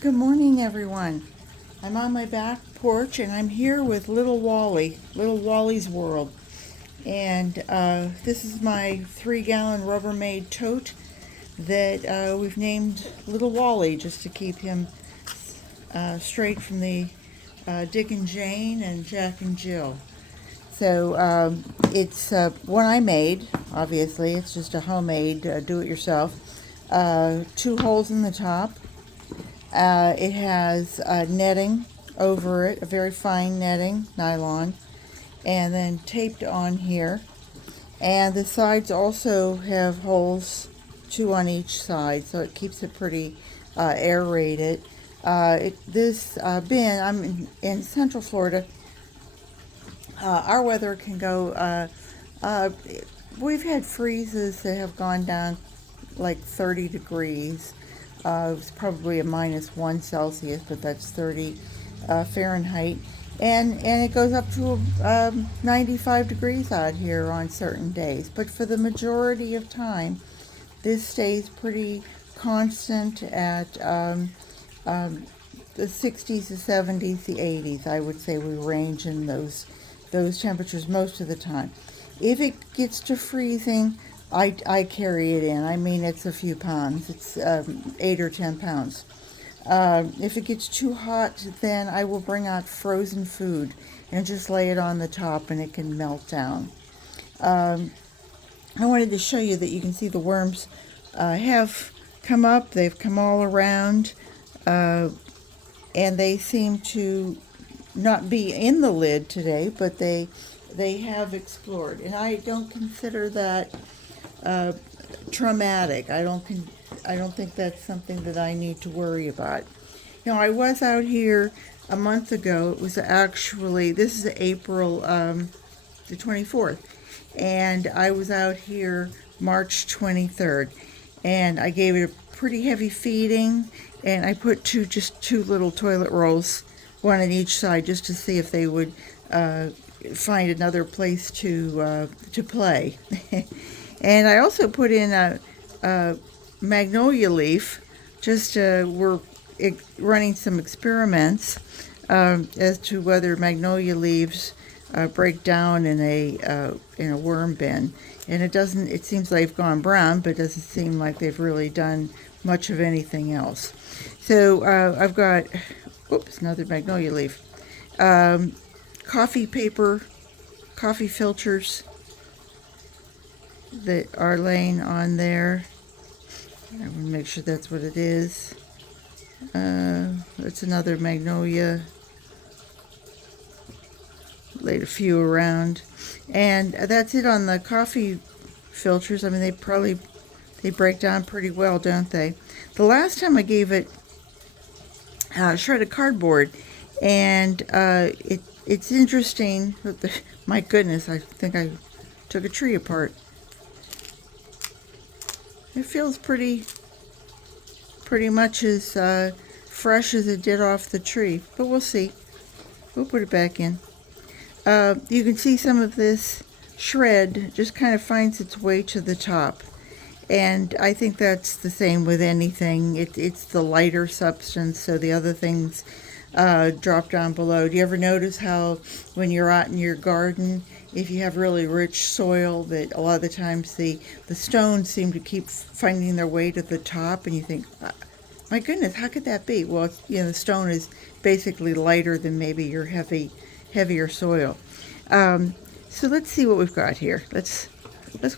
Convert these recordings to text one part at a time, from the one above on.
Good morning, everyone. I'm on my back porch and I'm here with Little Wally, Little Wally's World. And this is my 3-gallon Rubbermaid tote that we've named Little Wally just to keep him straight from the Dick and Jane and Jack and Jill. So it's one I made, obviously. It's just a homemade do-it-yourself. 2 holes in the top. It has netting over it, a very fine netting, nylon, and then taped on here. And the sides also have holes, 2 on each side, so it keeps it pretty aerated. This bin, I'm in Central Florida. Our weather can go, we've had freezes that have gone down like 30 degrees. It's probably a -1 Celsius, but that's 30 Fahrenheit. And it goes up to 95 degrees out here on certain days. But for the majority of time, this stays pretty constant at the 60s, the 70s, the 80s. I would say we range in those temperatures most of the time. If it gets to freezing, I carry it in. I mean, it's a few pounds. It's 8 or 10 pounds. If it gets too hot, then I will bring out frozen food and just lay it on the top and it can melt down. I wanted to show you that you can see the worms have come up. They've come all around, and they seem to not be in the lid today, but they have explored. And I don't consider that traumatic. I don't think that's something that I need to worry about. You know, I was out here a month ago. It was actually, this is April the 24th, and I was out here March 23rd, and I gave it a pretty heavy feeding, and I put just two little toilet rolls, one on each side, just to see if they would find another place to play. And I also put in a Magnolia Leaf. Just we're running some experiments as to whether Magnolia Leaves break down in a worm bin. And it doesn't. It seems like they've gone brown, but it doesn't seem like they've really done much of anything else. So I've got, oops, another Magnolia Leaf. Coffee paper, coffee filters that are laying on there. I want to make sure that's what it is. That's another Magnolia. Laid a few around, and that's it on the coffee filters. I mean, they break down pretty well, don't they? The last time I gave it shredded cardboard, and it's interesting. My goodness, I think I took a tree apart. It feels pretty much as fresh as it did off the tree, but we'll see. We'll put it back in. You can see some of this shred just kind of finds its way to the top, and I think that's the same with anything. It's the lighter substance, so the other things drop down below. Do you ever notice how when you're out in your garden, if you have really rich soil, that a lot of the times the stones seem to keep finding their way to the top, and you think, my goodness, how could that be? Well, the stone is basically lighter than maybe your heavier soil. So let's see what we've got here. Let's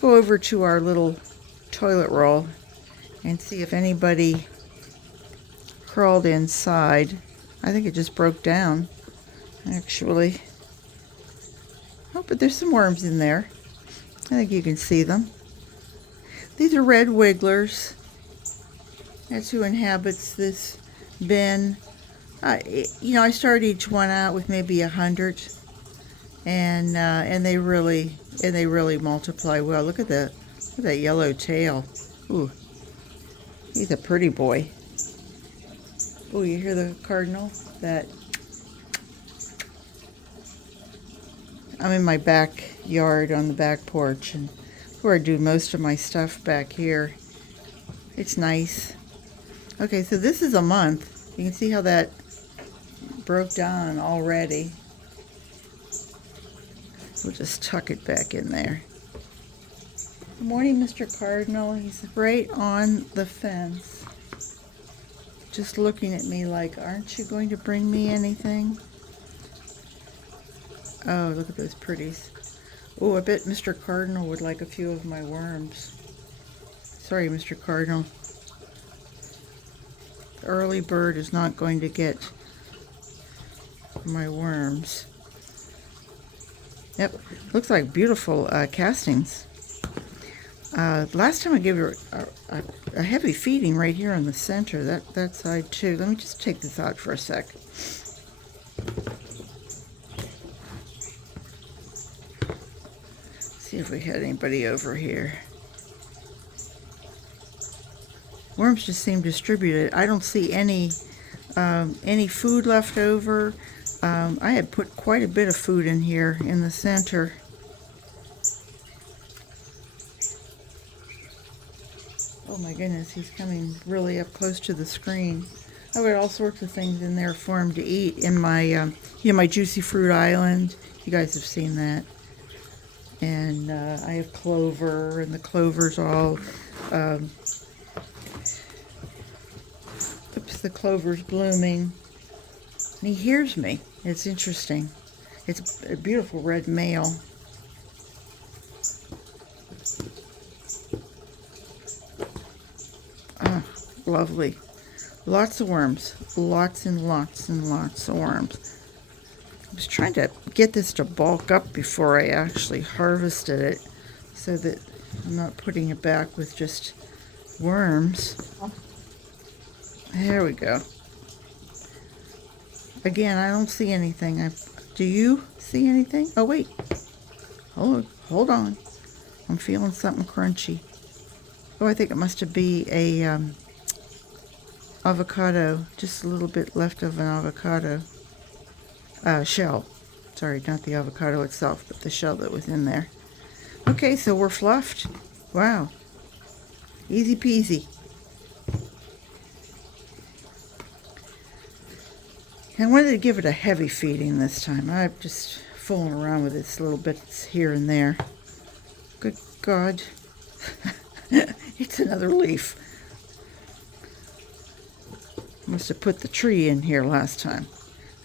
go over to our little toilet roll and see if anybody crawled inside. I think it just broke down, actually. Oh, but there's some worms in there. I think you can see them. These are red wigglers. That's who inhabits this bin. I start each one out with maybe 100, and they really multiply well. Look at that yellow tail. Ooh, he's a pretty boy. Ooh, you hear the cardinal? I'm in my backyard on the back porch, and where I do most of my stuff back here. It's nice. Okay, so this is a month. You can see how that broke down already. We'll just tuck it back in there. Good morning, Mr. Cardinal. He's right on the fence, just looking at me like, aren't you going to bring me anything? Oh, look at those pretties. Oh, I bet Mr. Cardinal would like a few of my worms. Sorry, Mr. Cardinal. The early bird is not going to get my worms. Yep, looks like beautiful castings. Last time I gave her a heavy feeding right here in the center, that side too. Let me just take this out for a sec. See if we had anybody over here. Worms just seem distributed. I don't see any food left over. I had put quite a bit of food in here in the center. Oh my goodness, he's coming really up close to the screen. I got all sorts of things in there for him to eat in my, my Juicy Fruit Island. You guys have seen that. And I have clover, and the clover's all, the clover's blooming. And he hears me. It's interesting. It's a beautiful red male. Ah, lovely. Lots of worms. Lots and lots and lots of worms. I was trying to get this to bulk up before I actually harvested it, so that I'm not putting it back with just worms. There we go. Again, I don't see anything. Do you see anything? Oh, wait. Hold on. I'm feeling something crunchy. Oh, I think it must have been a avocado. Just a little bit left of an avocado. Shell. Sorry, not the avocado itself, but the shell that was in there. Okay, so we're fluffed. Wow. Easy peasy. I wanted to give it a heavy feeding this time. I'm just fooling around with this little bits here and there. Good God. It's another leaf. Must have put the tree in here last time.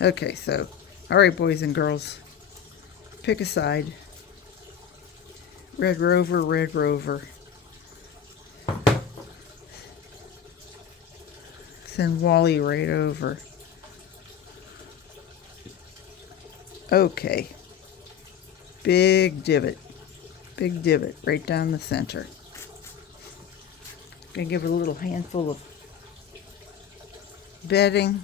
Okay, so, all right, boys and girls. Pick a side. Red Rover, Red Rover. Send Wally right over. Okay. Big divot. Big divot right down the center. Gonna give it a little handful of bedding.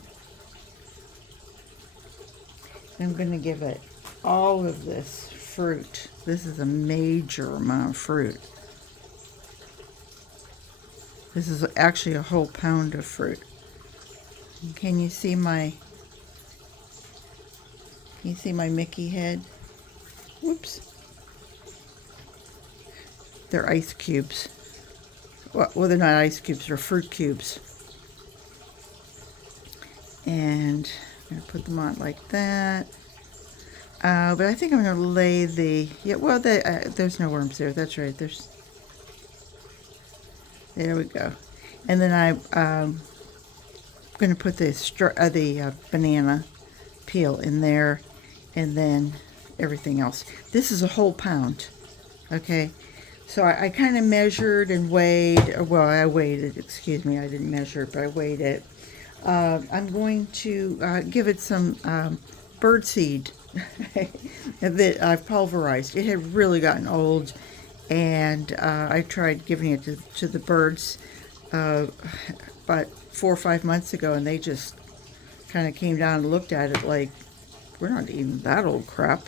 I'm gonna give it all of this fruit. This is a major amount of fruit. This is actually a whole pound of fruit. Can you see my Mickey head? Whoops. They're ice cubes. Well, they're not ice cubes, they're fruit cubes. And I'm going to put them on like that. But I think I'm going to lay the... Yeah, well, there's no worms there. That's right. There we go. And then I'm going to put the banana peel in there, and then everything else. This is a whole pound. Okay. So I kind of measured and weighed. Well, I weighed it. Excuse me. I didn't measure it, but I weighed it. I'm going to give it some birdseed that I've pulverized. It had really gotten old, and I tried giving it to the birds about 4 or 5 months ago, and they just kind of came down and looked at it like, we're not eating that old crap.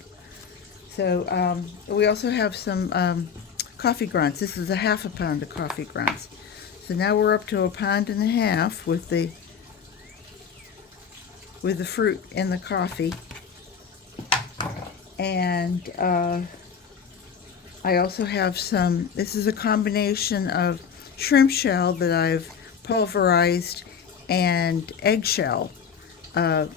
So we also have some coffee grounds. This is a ½ pound of coffee grounds. So now we're up to 1.5 pounds with the fruit and the coffee. And I also have this is a combination of shrimp shell that I've pulverized and eggshell that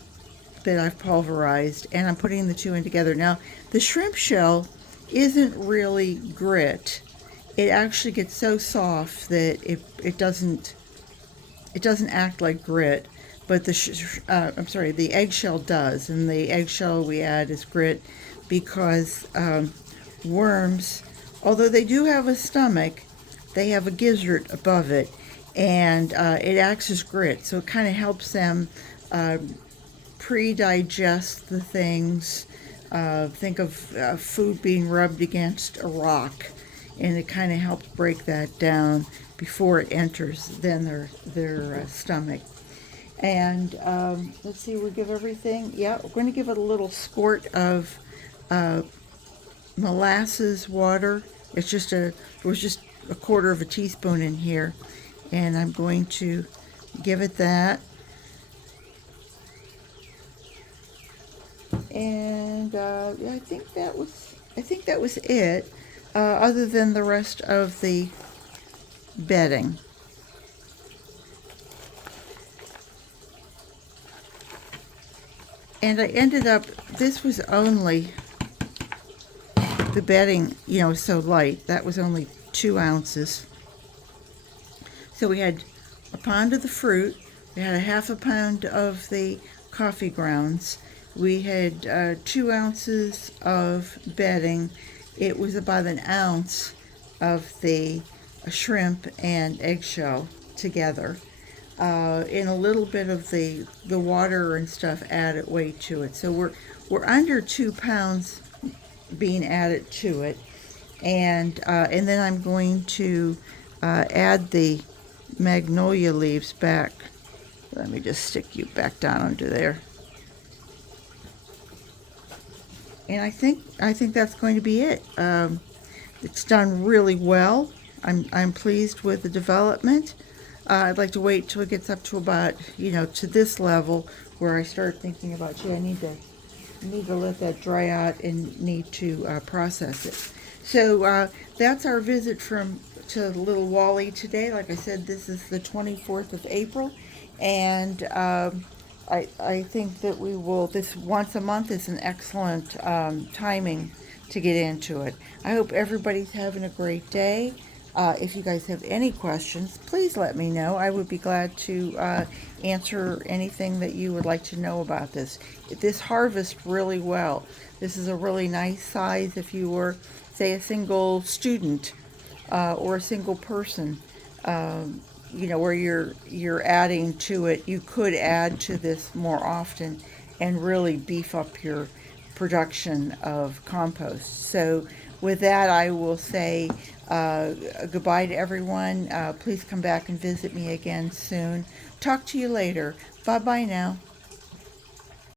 I've pulverized, and I'm putting the two in together. Now, the shrimp shell isn't really grit. It actually gets so soft that it doesn't act like grit, but the eggshell does, and the eggshell we add is grit because worms, although they do have a stomach, they have a gizzard above it, and it acts as grit, so it kind of helps them pre-digest the things. Think of food being rubbed against a rock, and it kind of helps break that down before it enters then their stomach. And let's see, we'll give everything. Yeah, we're going to give it a little squirt of molasses water. It was just a quarter of a teaspoon in here, and I'm going to give it that. And yeah, I think that was it. Other than the rest of the bedding. And I ended up, this was only the bedding, so light. That was only 2 ounces. So we had a pound of the fruit. We had a half a pound of the coffee grounds. We had 2 ounces of bedding. It was about an ounce of the shrimp and eggshell together. And a little bit of the water and stuff added weight to it. So we're under 2 pounds being added to it. And then I'm going to add the Magnolia Leaves back. Let me just stick you back down under there. And I think that's going to be it. It's done really well. I'm pleased with the development. I'd like to wait till it gets up to about, to this level where I start thinking about, gee, I need to let that dry out and need to process it. So that's our visit to Little Wally today. Like I said, this is the 24th of April, and I think that this once a month is an excellent timing to get into it. I hope everybody's having a great day. If you guys have any questions, please let me know. I would be glad to answer anything that you would like to know about this. This harvests really well. This is a really nice size if you were, say, a single student or a single person, where you're adding to it. You could add to this more often and really beef up your production of compost. So with that, I will say goodbye to everyone. Please come back and visit me again soon. Talk to you later. Bye-bye now.